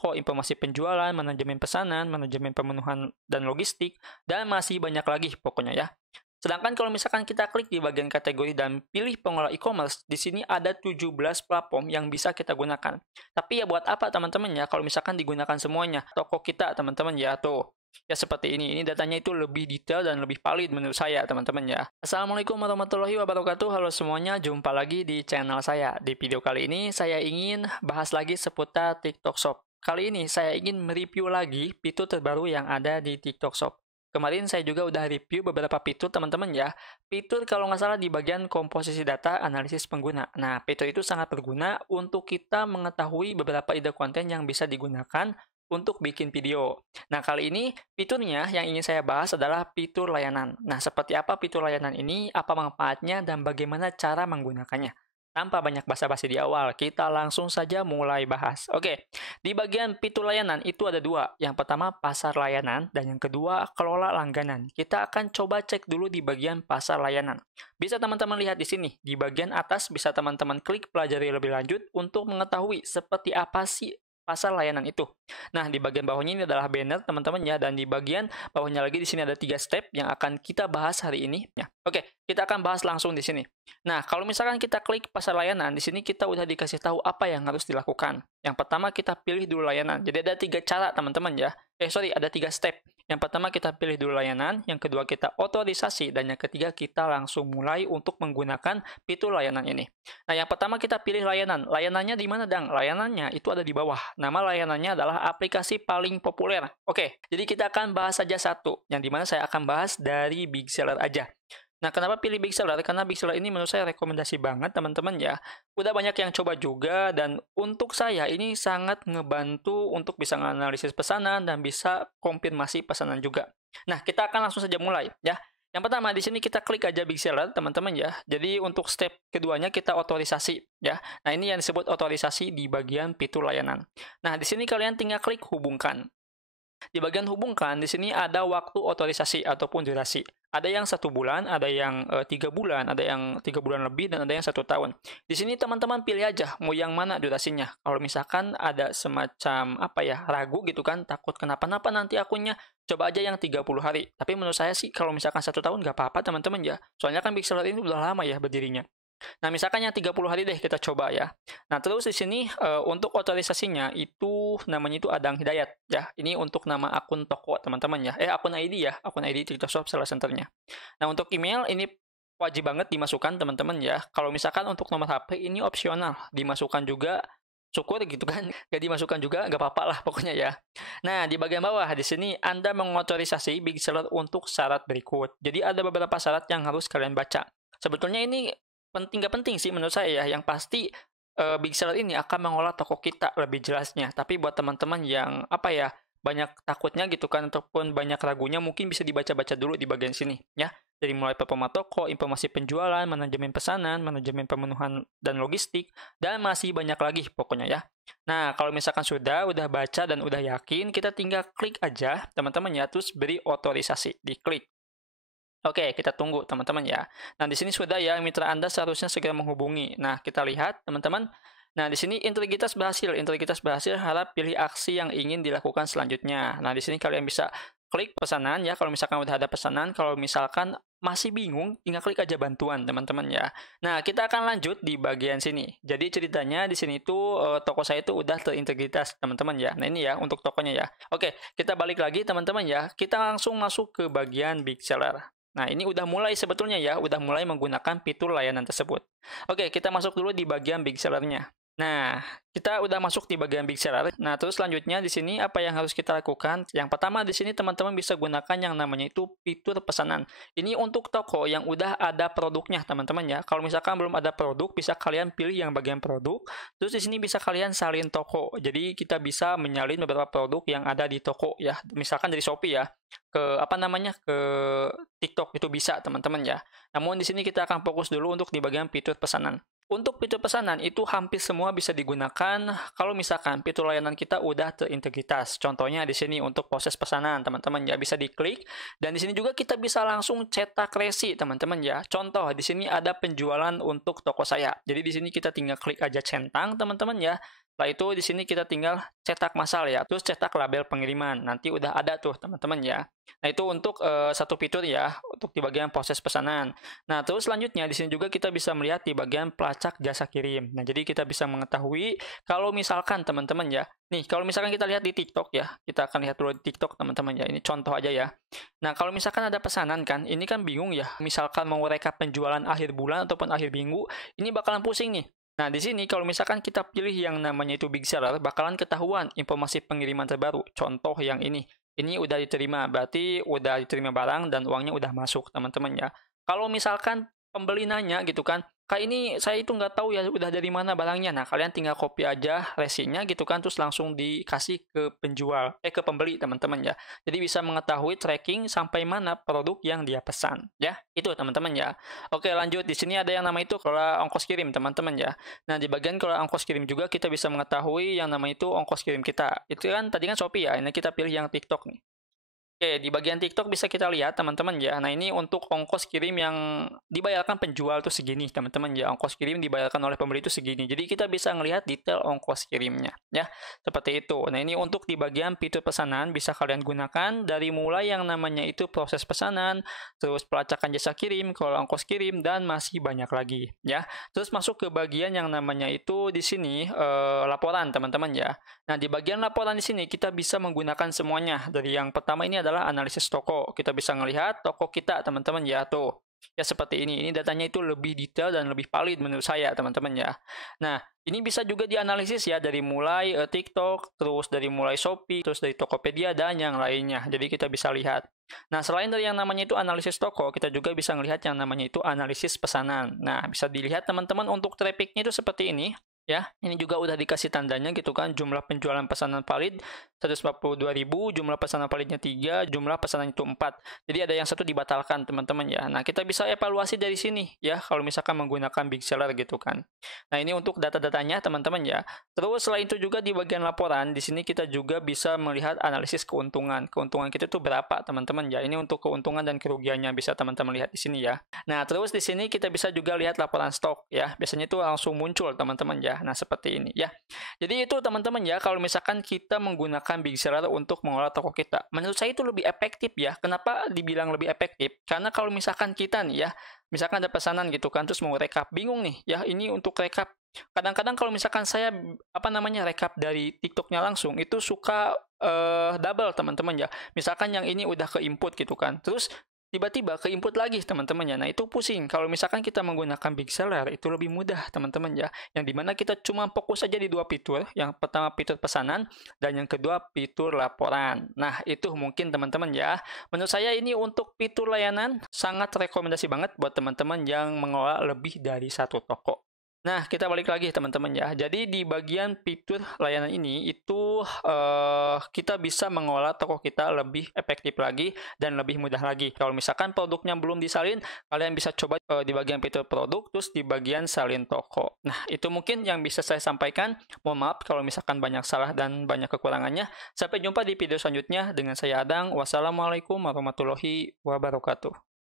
toko, informasi penjualan, manajemen pesanan, manajemen pemenuhan dan logistik, dan masih banyak lagi pokoknya ya. Sedangkan kalau misalkan kita klik di bagian kategori dan pilih pengelola e-commerce, di sini ada 17 platform yang bisa kita gunakan. Tapi ya buat apa teman-teman ya kalau misalkan digunakan semuanya? Toko kita teman-teman ya tuh. Ya seperti ini. Ini datanya itu lebih detail dan lebih valid menurut saya teman-teman ya. Assalamualaikum warahmatullahi wabarakatuh. Halo semuanya, jumpa lagi di channel saya. Di video kali ini saya ingin bahas lagi seputar TikTok Shop. Kali ini saya ingin mereview lagi fitur terbaru yang ada di TikTok Shop. Kemarin saya juga udah review beberapa fitur teman-teman ya. Fitur kalau nggak salah di bagian komposisi data analisis pengguna. Nah, fitur itu sangat berguna untuk kita mengetahui beberapa ide konten yang bisa digunakan untuk bikin video. Nah, kali ini fiturnya yang ingin saya bahas adalah fitur layanan. Nah, seperti apa fitur layanan ini, apa manfaatnya, dan bagaimana cara menggunakannya. Tanpa banyak basa-basi di awal, kita langsung saja mulai bahas. Oke, di bagian fitur layanan itu ada dua. Yang pertama pasar layanan dan yang kedua kelola langganan. Kita akan coba cek dulu di bagian pasar layanan. Bisa teman-teman lihat di sini. Di bagian atas bisa teman-teman klik pelajari lebih lanjut untuk mengetahui seperti apa sih pasar layanan itu. Nah, di bagian bawahnya ini adalah banner teman-teman ya, dan di bagian bawahnya lagi di sini ada 3 step yang akan kita bahas hari ini ya. Oke, kita akan bahas langsung di sini. Nah, kalau misalkan kita klik pasar layanan, di sini kita udah dikasih tahu apa yang harus dilakukan. Yang pertama kita pilih dulu layanan. Jadi ada 3 cara teman-teman ya. Ada 3 step. Yang pertama kita pilih dulu layanan, yang kedua kita otorisasi, dan yang ketiga kita langsung mulai untuk menggunakan fitur layanan ini. Nah, yang pertama kita pilih layanan. Layanannya di mana, Dang? Layanannya itu ada di bawah. Nama layanannya adalah aplikasi paling populer. Oke, jadi kita akan bahas saja satu, yang dimana saya akan bahas dari Big Seller aja. Nah, kenapa pilih Big Seller? Karena Big Seller ini menurut saya rekomendasi banget teman-teman ya. Udah banyak yang coba juga, dan untuk saya ini sangat ngebantu untuk bisa menganalisis pesanan dan bisa konfirmasi pesanan juga. Nah, kita akan langsung saja mulai ya. Yang pertama di sini kita klik aja Big Seller teman-teman ya. Jadi untuk step keduanya kita otorisasi ya. Nah, ini yang disebut otorisasi di bagian fitur layanan. Nah, di sini kalian tinggal klik hubungkan. Di bagian hubungkan, di sini ada waktu otorisasi ataupun durasi. Ada yang 1 bulan, ada yang 3 bulan, ada yang 3 bulan lebih, dan ada yang 1 tahun. Di sini teman-teman pilih aja mau yang mana durasinya. Kalau misalkan ada semacam ragu gitu kan, takut kenapa-napa nanti akunnya, coba aja yang 30 hari. Tapi menurut saya sih kalau misalkan 1 tahun nggak apa-apa teman-teman ya. Soalnya kan Big Seller ini udah lama ya berdirinya. Nah, misalkan yang 30 hari deh kita coba ya. Nah, terus di sini untuk otorisasinya itu namanya itu Adang Hidayat ya. Ini untuk nama akun toko teman-teman ya. Akun ID ya, akun ID TikTok Shop Seller Centernya. Nah, untuk email ini wajib banget dimasukkan teman-teman ya. Kalau misalkan untuk nomor HP ini opsional, dimasukkan juga syukur gitu kan. Gak dimasukkan juga gak apa-apa lah pokoknya ya. Nah, di bagian bawah di sini Anda mengotorisasi Big Seller untuk syarat berikut. Jadi ada beberapa syarat yang harus kalian baca. Sebetulnya ini gak penting sih menurut saya ya. Yang pasti Big Seller ini akan mengolah toko kita lebih jelasnya. Tapi buat teman-teman yang banyak takutnya gitu kan, ataupun banyak ragunya, mungkin bisa dibaca-baca dulu di bagian sini ya. Dari mulai performa toko, informasi penjualan, manajemen pesanan, manajemen pemenuhan dan logistik, dan masih banyak lagi pokoknya ya. Nah, kalau misalkan udah baca dan udah yakin, kita tinggal klik aja teman-teman ya, terus beri otorisasi, diklik. Oke, kita tunggu teman-teman ya. Nah, di sini sudah ya, mitra Anda seharusnya segera menghubungi. Nah, kita lihat teman-teman. Nah, di sini integritas berhasil. Integritas berhasil, harap pilih aksi yang ingin dilakukan selanjutnya. Nah, di sini kalian bisa klik pesanan ya, kalau misalkan udah ada pesanan. Kalau misalkan masih bingung, tinggal klik aja bantuan teman-teman ya. Nah, kita akan lanjut di bagian sini. Jadi ceritanya di sini tuh toko saya itu udah terintegritas teman-teman ya. Nah, ini ya untuk tokonya ya. Oke, kita balik lagi teman-teman ya. Kita langsung masuk ke bagian Big Seller. Nah, ini udah mulai sebetulnya ya, udah mulai menggunakan fitur layanan tersebut. Oke, kita masuk dulu di bagian Big Seller-nya. Nah, kita udah masuk di bagian Big Seller. Nah, terus selanjutnya di sini apa yang harus kita lakukan? Yang pertama di sini teman-teman bisa gunakan yang namanya itu fitur pesanan. Ini untuk toko yang udah ada produknya, teman-teman ya. Kalau misalkan belum ada produk, bisa kalian pilih yang bagian produk. Terus di sini bisa kalian salin toko. Jadi kita bisa menyalin beberapa produk yang ada di toko ya. Misalkan dari Shopee ya, ke TikTok itu bisa teman-teman ya. Namun di sini kita akan fokus dulu untuk di bagian fitur pesanan. Untuk fitur pesanan itu hampir semua bisa digunakan kalau misalkan fitur layanan kita udah terintegritas. Contohnya di sini untuk proses pesanan teman-teman ya, bisa diklik, dan di sini juga kita bisa langsung cetak resi teman-teman ya. Contoh di sini ada penjualan untuk toko saya. Jadi di sini kita tinggal klik aja centang teman-teman ya. Setelah itu di sini kita tinggal cetak massal ya, terus cetak label pengiriman. Nanti udah ada tuh teman-teman ya. Nah, itu untuk satu fitur ya, untuk di bagian proses pesanan. Nah, terus selanjutnya di sini juga kita bisa melihat di bagian pelacak jasa kirim. Nah, jadi kita bisa mengetahui kalau misalkan teman-teman ya, nih kalau misalkan kita lihat di TikTok ya, kita akan lihat dulu di TikTok teman-teman ya, ini contoh aja ya. Nah, kalau misalkan ada pesanan kan, ini kan bingung ya, misalkan mau rekap penjualan akhir bulan ataupun akhir minggu, ini bakalan pusing nih. Nah, di sini kalau misalkan kita pilih yang namanya itu big seller, bakalan ketahuan informasi pengiriman terbaru. Contoh yang ini udah diterima, berarti udah diterima barang dan uangnya udah masuk, teman-teman ya. Kalau misalkan pembeli nanya gitu kan, Kak ini saya itu nggak tahu ya udah dari mana barangnya. Nah, kalian tinggal copy aja resinnya gitu kan, terus langsung dikasih ke penjual, ke pembeli teman-teman ya. Jadi bisa mengetahui tracking sampai mana produk yang dia pesan ya. Itu teman-teman ya. Oke, lanjut. Di sini ada yang nama itu kelola ongkos kirim teman-teman ya. Nah, di bagian kelola ongkos kirim juga kita bisa mengetahui yang nama itu ongkos kirim kita. Itu kan tadi kan Shopee ya. Ini kita pilih yang TikTok nih. Oke, di bagian TikTok bisa kita lihat teman-teman ya. Nah, ini untuk ongkos kirim yang dibayarkan penjual tuh segini teman-teman ya. Ongkos kirim dibayarkan oleh pembeli itu segini. Jadi kita bisa ngelihat detail ongkos kirimnya ya. Seperti itu. Nah, ini untuk di bagian fitur pesanan bisa kalian gunakan dari mulai yang namanya itu proses pesanan, terus pelacakan jasa kirim, kalau ongkos kirim dan masih banyak lagi ya. Terus masuk ke bagian yang namanya itu di sini laporan teman-teman ya. Nah, di bagian laporan di sini kita bisa menggunakan semuanya. Dari yang pertama ini adalah analisis toko. Kita bisa melihat toko kita, teman-teman ya, tuh. Ya seperti ini. Ini datanya itu lebih detail dan lebih valid menurut saya, teman-teman ya. Nah, ini bisa juga dianalisis ya dari mulai TikTok, terus dari mulai Shopee, terus dari Tokopedia dan yang lainnya. Jadi kita bisa lihat. Nah, selain dari yang namanya itu analisis toko, kita juga bisa melihat yang namanya itu analisis pesanan. Nah, bisa dilihat teman-teman untuk trafficnya itu seperti ini. Ya, ini juga udah dikasih tandanya gitu kan, jumlah penjualan pesanan valid 142.000, jumlah pesanan validnya 3, jumlah pesanan itu 4. Jadi ada yang satu dibatalkan teman-teman ya. Nah, kita bisa evaluasi dari sini ya, kalau misalkan menggunakan big seller gitu kan. Nah, ini untuk data-datanya teman-teman ya. Terus selain itu juga di bagian laporan, di sini kita juga bisa melihat analisis keuntungan. Keuntungan kita itu berapa teman-teman ya. Ini untuk keuntungan dan kerugiannya bisa teman-teman lihat di sini ya. Nah, terus di sini kita bisa juga lihat laporan stok ya. Biasanya itu langsung muncul teman-teman ya. Nah, seperti ini ya. Jadi itu teman-teman ya, kalau misalkan kita menggunakan big seller untuk mengolah toko kita. Menurut saya itu lebih efektif ya. Kenapa dibilang lebih efektif? Karena kalau misalkan kita nih ya, misalkan ada pesanan gitu kan, terus mau rekap, bingung nih ya, ini untuk rekap. Kadang-kadang kalau misalkan saya rekap dari TikToknya langsung, itu suka double teman-teman ya. Misalkan yang ini udah ke input gitu kan. Terus tiba-tiba ke input lagi teman-teman ya. Nah, itu pusing. Kalau misalkan kita menggunakan big seller itu lebih mudah teman-teman ya. Yang dimana kita cuma fokus aja di dua fitur. Yang pertama fitur pesanan dan yang kedua fitur laporan. Nah, itu mungkin teman-teman ya. Menurut saya ini untuk fitur layanan sangat rekomendasi banget buat teman-teman yang mengelola lebih dari satu toko. Nah, kita balik lagi teman-teman ya. Jadi di bagian fitur layanan ini itu kita bisa mengolah toko kita lebih efektif lagi dan lebih mudah lagi. Kalau misalkan produknya belum disalin, kalian bisa coba di bagian fitur produk, terus di bagian salin toko. Nah, itu mungkin yang bisa saya sampaikan. Mohon maaf kalau misalkan banyak salah dan banyak kekurangannya. Sampai jumpa di video selanjutnya dengan saya Adang. Wassalamualaikum warahmatullahi wabarakatuh.